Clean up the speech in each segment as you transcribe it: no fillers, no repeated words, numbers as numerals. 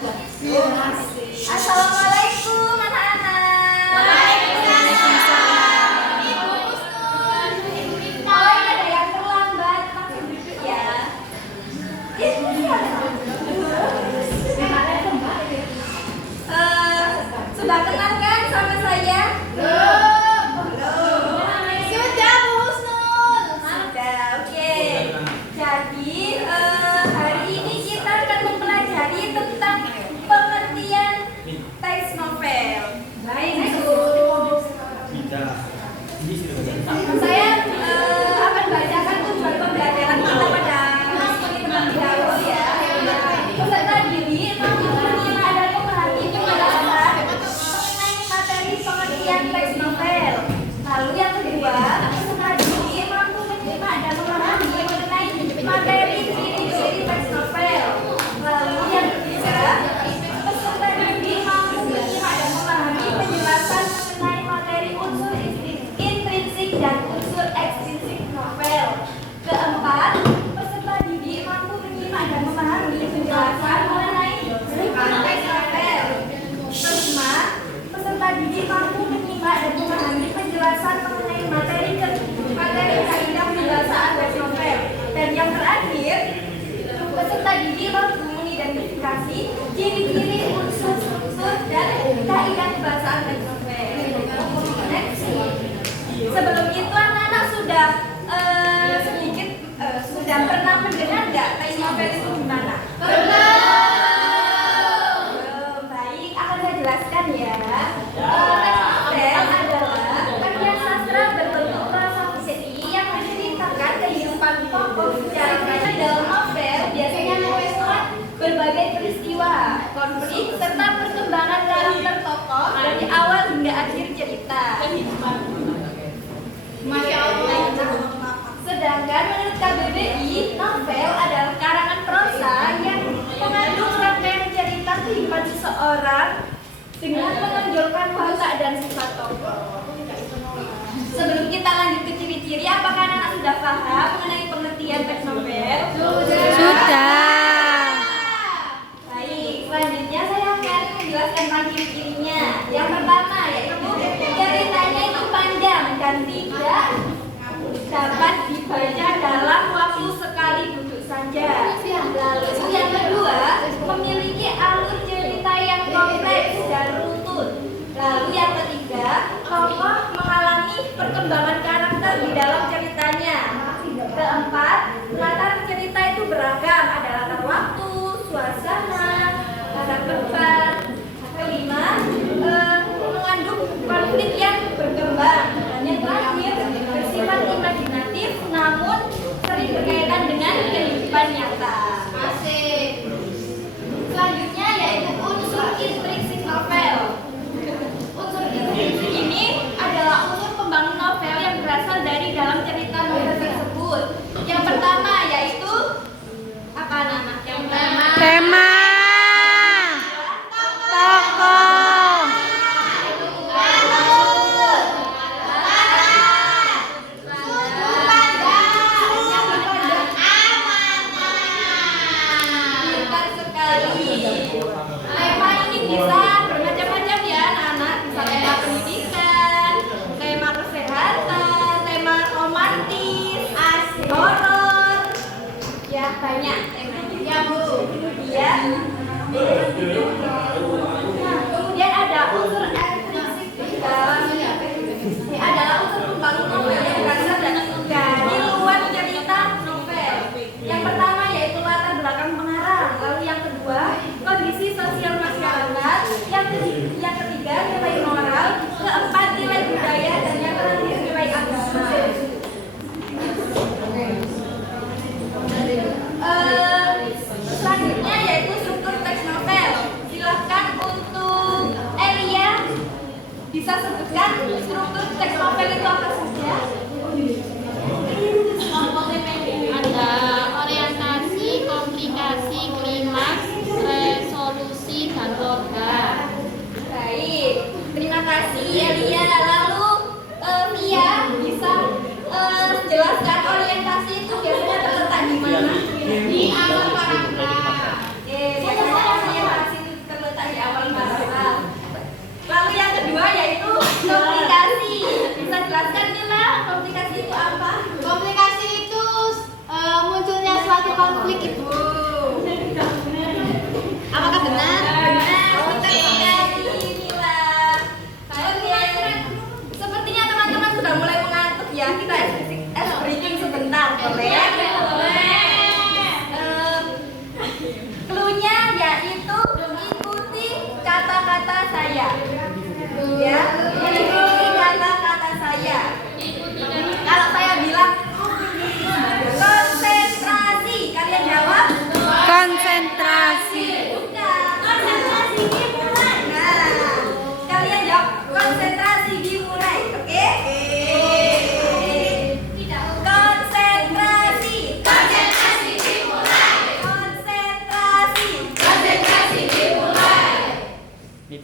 Assalamualaikum anak-anak. Waalaikumsalam. Ibu Husnul, Ibu Rita. Oh, ini ada yang terlambat, langsung duduk ya. Sudah kenal kan sama saya? Belum. Sudah Bu Husnul. Sudah, oke. Jadi hari ini kita akan mempelajari tentang pengertian teks novel. Baik, Bu. Saya akan bacakan tujuan pembelajaran kita pada terlebih dahulu ya. Peserta diri mampu menerima dan memahami penjelasan mengenai materi pengertian teks novel. Lalu yang kedua, peserta diri mampu menerima dan memahami mengenai materi ciri-ciri teks novel. Lalu yang ketiga, peserta diri mampu menerima dan memahami penjelasan mengenai materi unsur intrinsik dan unsur ekstrinsik novel. Keempat, peserta didik mampu menerima dan memahami penjelasan mengenai teks novel. Kelima, peserta didik mampu menerima dan memahami penjelasan mengenai materi kaidah pembahasan teks novel. Dan yang terakhir, peserta didik mampu mengidentifikasi ciri-ciri unsur dan kaidah pembahasan teks novel. Sebelum itu anak-anak sudah sudah pernah mendengar nggak teks novel itu gimana? Pernah. Baik, akan saya jelaskan ya. Teks novel adalah karya sastra berbentuk prasasti yang menceritakan kehidupan tokoh secara nyata. Dalam novel biasanya memuat berbagai peristiwa, konflik, serta perkembangan karakter tokoh dari awal hingga akhir cerita. Masya Allah. Sedangkan menurut KBBI, novel adalah karangan prosa yang mengandung rangkaian cerita kehidupan seseorang dengan menonjolkan watak dan sifat tokoh. Sebelum kita lanjut ke ciri-ciri, apakah anak sudah paham mengenai pengertian teks novel? Sudah. Baik, selanjutnya saya akan menjelaskan tentang ciri-cirinya. Yang pertama yaitu ceritanya itu panjang dan tidak dapat dibaca dalam waktu sekali duduk saja. Lalu yang kedua, memiliki alur cerita yang kompleks dan runtut. Lalu yang ketiga, tokoh mengalami perkembangan karakter di dalam ceritanya. Keempat, latar cerita itu beragam, ada latar waktu, suasana, latar tempat. Kelima, mengandung konflik yang berkembang. Dan yang terakhir, bersifat imajinatif namun sering berkaitan dengan kehidupan nyata. Asik. Selanjutnya yaitu unsur intrinsik novel. Unsur intrinsik ini adalah unsur pembangun novel yang berasal dari dalam cerita novel tersebut. Yang pertama yaitu apa nama? Yang pertama Tema. Tokoh. Pintar sekali. Tema ini bisa bermacam-macam ya anak-anak. Bisa tema pendidikan, tema kesehatan, tema romantis, horor. Ya banyak temanya. Ya Bu. Kemudian ada unsur ekstrinsik ini adalah unsur pembangun novel yang berasal dari luar cerita novel. Yang pertama yaitu latar belakang pengarang, lalu yang kedua kondisi sosial masyarakat, yang ketiga nilai moral, keempat nilai budaya, dan yang terakhir nilai agama. Selanjutnya yaitu struktur teks novel. saya. Ya, ikuti kata-kata saya. Kalau saya bilang konsentrasi, kalian jawab Konsentrasi. bukan. Konsentrasi dimulai. Nah, kalian jawab konsentrasi dimulai, oke? Konsentrasi. Konsentrasi dimulai. Konsentrasi. Konsentrasi dimulai.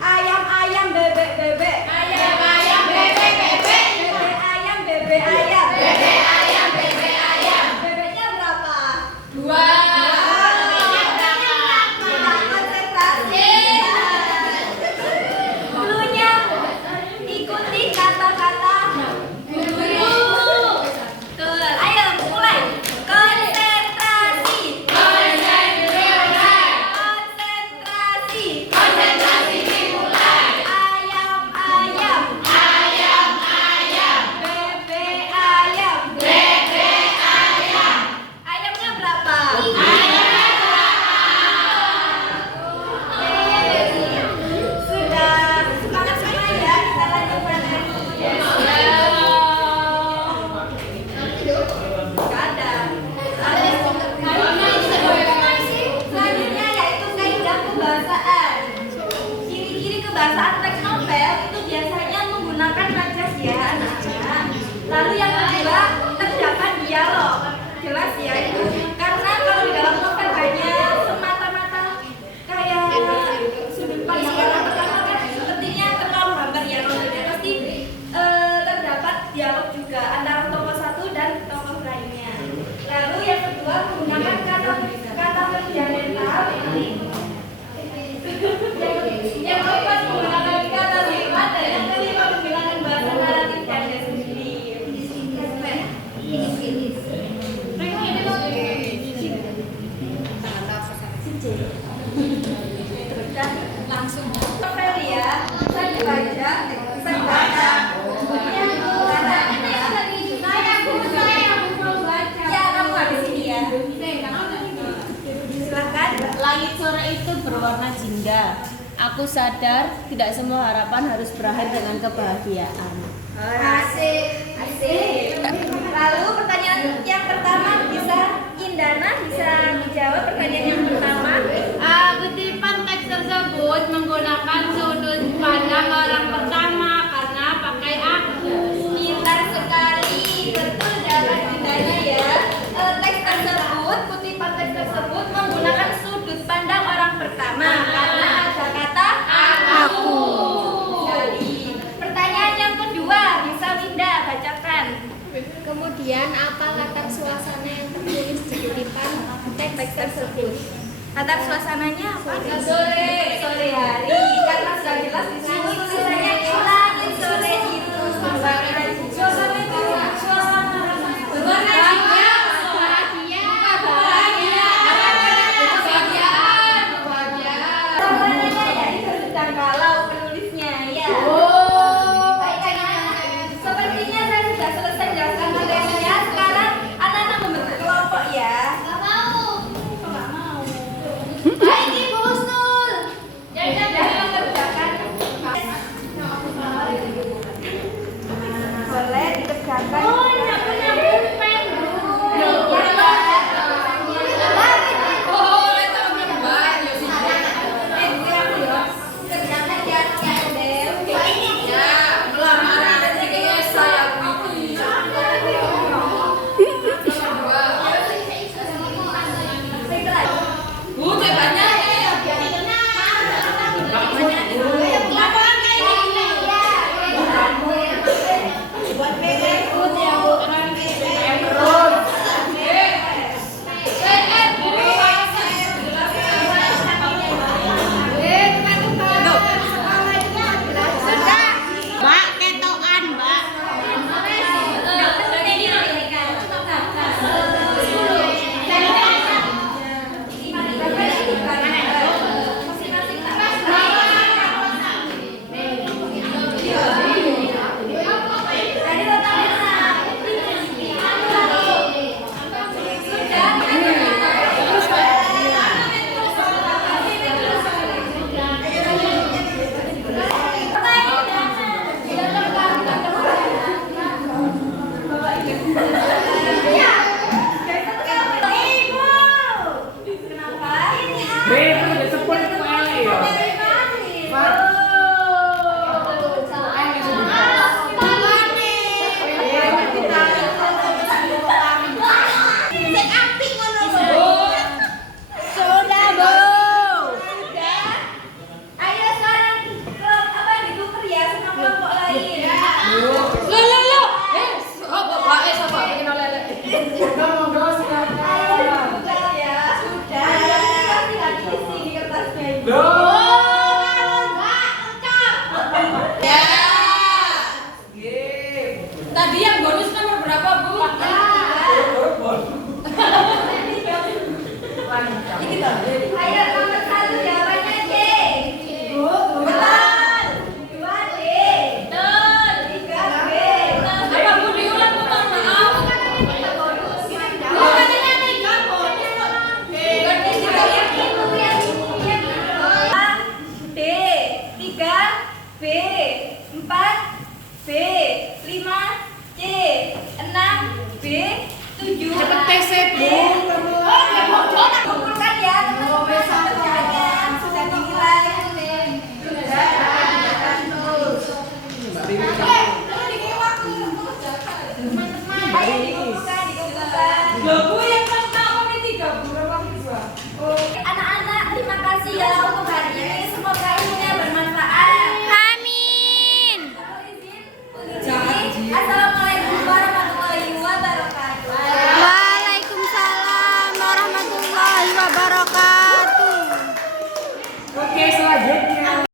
Ayam-ayam bebek-bebek. Ayam-ayam bebek-bebek. Bebek-ayam bebek-ayam. Bebek-ayam bebek-ayam. Bebeknya berapa? 2. Tidak konsentrasi. Dulunya ikuti kata-kata guru. Betul. Ayo mulai. Konsentrasi. Konsentrasi. Konsentrasi dimulai. Ayam-ayam. Ayam-ayam. Bebek-ayam. Bebek-ayam. Ayamnya berapa? Sudah semangat semua ya, kita lanjut materi. Kadang. Selanjutnya yaitu kaidah kebahasaan. Ciri-ciri kebahasaan teks novel itu biasanya menggunakan majas ya anak-anak. Lalu yang kedua terdapat dialog. Jelas ya itu. Karena kalau di dalam novel hanya semata-mata kayak sudut pandang orang pertama kan sepertinya terlalu hambar ya novelnya. Pasti terdapat dialog juga antara tokoh satu dan tokoh lainnya. Lalu yang kedua menggunakan kata kerja mental. Yang keempat menggunakan kata sifat dan yang kelima menggunakan bahasa naratif ganda sendiri. Langsung novel ya, bisa dibaca, bisa dibaca. Ya, kamu ada sini ya. Silakan. Langit sore itu berwarna jingga. Aku sadar tidak semua harapan harus berakhir dengan kebahagiaan. Asik, asik. Lalu pertanyaan yang pertama bisa Indana bisa menjawab pertanyaan yang pertama. Kutipan teks tersebut menggunakan sudut pandang orang pertama karena pakai aku. Pintar sekali, betul jawaban Indana ya. Teks tersebut, kutipan teks tersebut menggunakan sudut pandang orang pertama karena ada kata Aku. Sekali. Pertanyaan yang kedua bisa Winda bacakan. Kemudian apa latar suasana yang tertulis di kutipan teks tersebut? Latar suasananya apa? Sore hari. Karena sudah jelas di sini tulisannya langit sore itu berwarna Warnanya ya itu sedang galau penulisnya ya. Sepertinya saya sudah selesai menjelaskan materinya. Sekarang anak-anak membentuk kelompok ya. Nggak mau. Baik Ibu Husnul, Tadi yang bonus nomor berapa, Bu? Ayo nomor 1 jawabannya C. Betul. 2 D. Betul. 3 B. Apa Bu diulang, Bu? Mohon maaf. Bukannya 3 bonus. Berarti juga yang itu yang D. 3 B. 4 B. 5 C. 6 B. 7 Cepet TC, Bu. kumpulkan ya teman-teman pecahannya sudah dinilai. Ayo dikumpulkan. Loh, Bu,